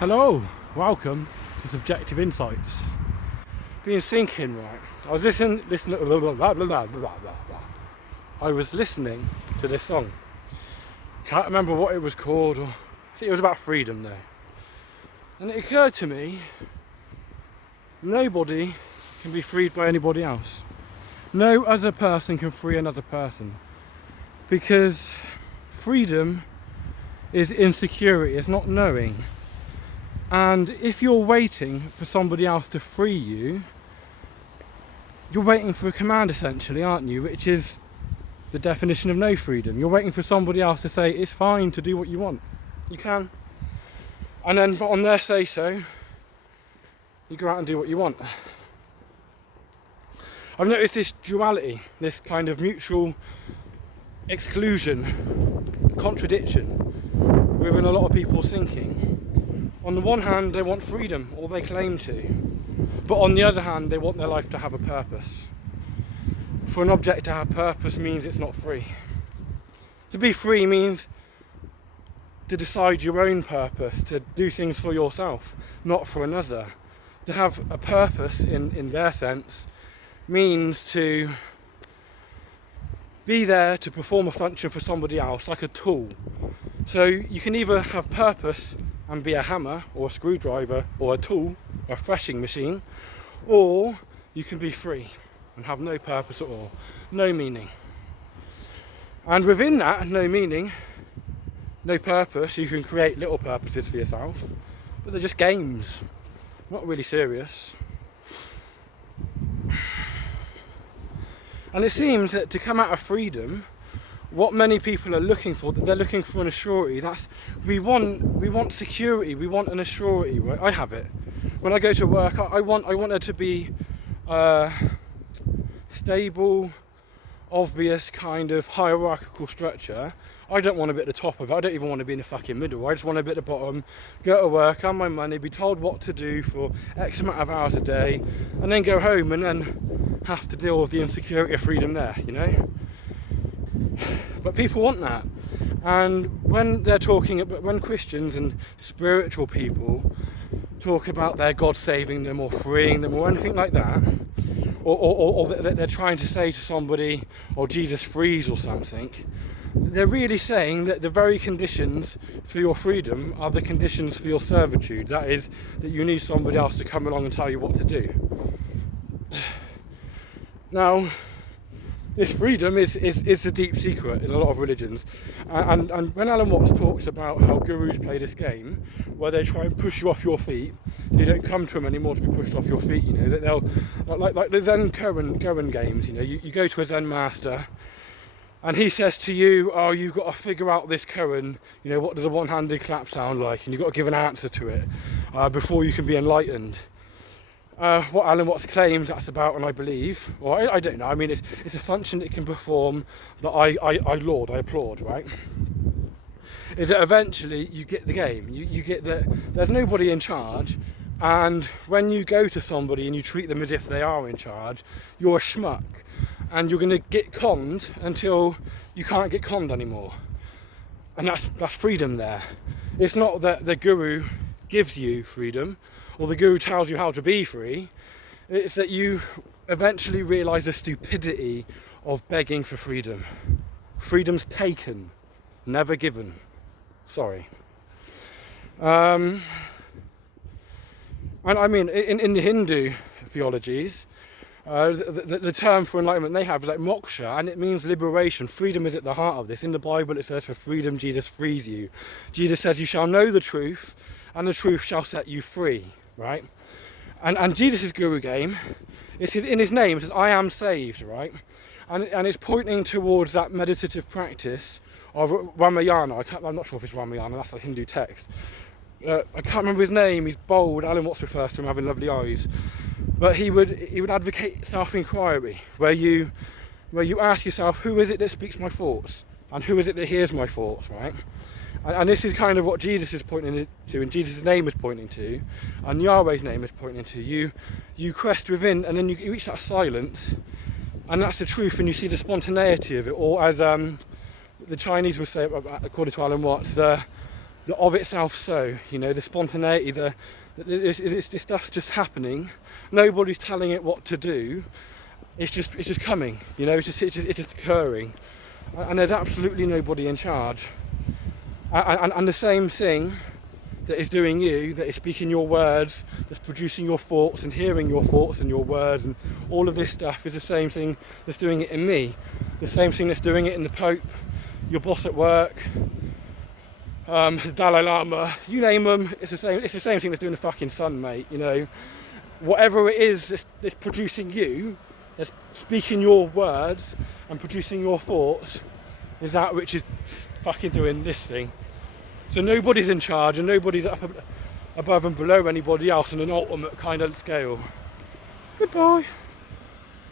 Hello, welcome to Subjective Insights. Been thinking, right? I was listening. I was listening to this song. Can't remember what it was called, or it was about freedom though. And it occurred to me, nobody can be freed by anybody else. No other person can free another person, because freedom is insecurity. It's not knowing. And if you're waiting for somebody else to free you, you're waiting for a command essentially, aren't you? Which is the definition of no freedom. You're waiting for somebody else to say it's fine to do what you want. You can. And then on their say so, you go out and do what you want. I've noticed this duality, this kind of mutual exclusion, contradiction within a lot of people's thinking. On the one hand, they want freedom, or they claim to. But on the other hand, they want their life to have a purpose. For an object to have purpose means it's not free. To be free means to decide your own purpose, to do things for yourself, not for another. To have a purpose, in their sense, means to be there to perform a function for somebody else, like a tool. So you can either have purpose and be a hammer or a screwdriver or a tool or a threshing machine, or you can be free and have no purpose at all, no meaning. And within that, no meaning, no purpose, you can create little purposes for yourself, but they're just games, not really serious. And it seems that to come out of freedom, what many people are looking for, that they're looking for an assurity. That's we want security. We want an assurity. Right? I have it. When I go to work, I want it to be stable, obvious kind of hierarchical structure. I don't want to be at the top of it. I don't even want to be in the fucking middle. I just want to be at the bottom, go to work, earn my money, be told what to do for X amount of hours a day, and then go home and then have to deal with the insecurity of freedom there, you know? But people want that, and when they're talking about, when Christians and spiritual people talk about their God saving them or freeing them or anything like that, or that they're trying to say to somebody, or Jesus frees or something, they're really saying that the very conditions for your freedom are the conditions for your servitude. That is, that you need somebody else to come along and tell you what to do. Now, this freedom is the deep secret in a lot of religions, and when Alan Watts talks about how gurus play this game, where they try and push you off your feet, so you don't come to them anymore to be pushed off your feet. You know that they'll like the Zen Koan games. You know, you go to a Zen master, and he says to you, "Oh, you've got to figure out this koan. You know, what does a one-handed clap sound like? And you've got to give an answer to it before you can be enlightened." What Alan Watts claims that's about, and I believe, or I don't know, I mean it's a function it can perform that I applaud, right? Is that eventually you get the game, you get that there's nobody in charge, and when you go to somebody and you treat them as if they are in charge, you're a schmuck, and you're going to get conned until you can't get conned anymore. And that's freedom there. It's not that the guru gives you freedom, or the guru tells you how to be free. It's that you eventually realise the stupidity of begging for freedom. Freedom's taken, never given. Sorry. And I mean, in the Hindu theologies, the term for enlightenment they have is like moksha, and it means liberation. Freedom is at the heart of this. In the Bible it says, for freedom Jesus frees you. Jesus says, you shall know the truth, and the truth shall set you free. Right? And Jesus' guru game, in his name it says, I am saved, right? And it's pointing towards that meditative practice of Ramayana. I'm not sure if it's Ramayana, that's a Hindu text. I can't remember his name, he's bold, Alan Watts refers to him having lovely eyes. But he would advocate self-inquiry, where you ask yourself, who is it that speaks my thoughts? And who is it that hears my thoughts, right? And this is kind of what Jesus is pointing to, and Jesus' name is pointing to, and Yahweh's name is pointing to. You quest within, and then you reach that silence, and that's the truth, and you see the spontaneity of it, or as the Chinese would say, according to Alan Watts, the the of itself so, the spontaneity, this stuff's just happening. Nobody's telling it what to do. It's just coming, it's just occurring. And there's absolutely nobody in charge. And the same thing that is doing you, that is speaking your words, that's producing your thoughts and hearing your thoughts and your words and all of this stuff, is the same thing that's doing it in me. The same thing that's doing it in the Pope, your boss at work, the Dalai Lama, you name them. It's the same thing that's doing the fucking sun, mate. Whatever it is that's producing you, that's speaking your words and producing your thoughts, is that which is fucking doing this thing. So nobody's in charge and nobody's up above and below anybody else on an ultimate kind of scale. Goodbye.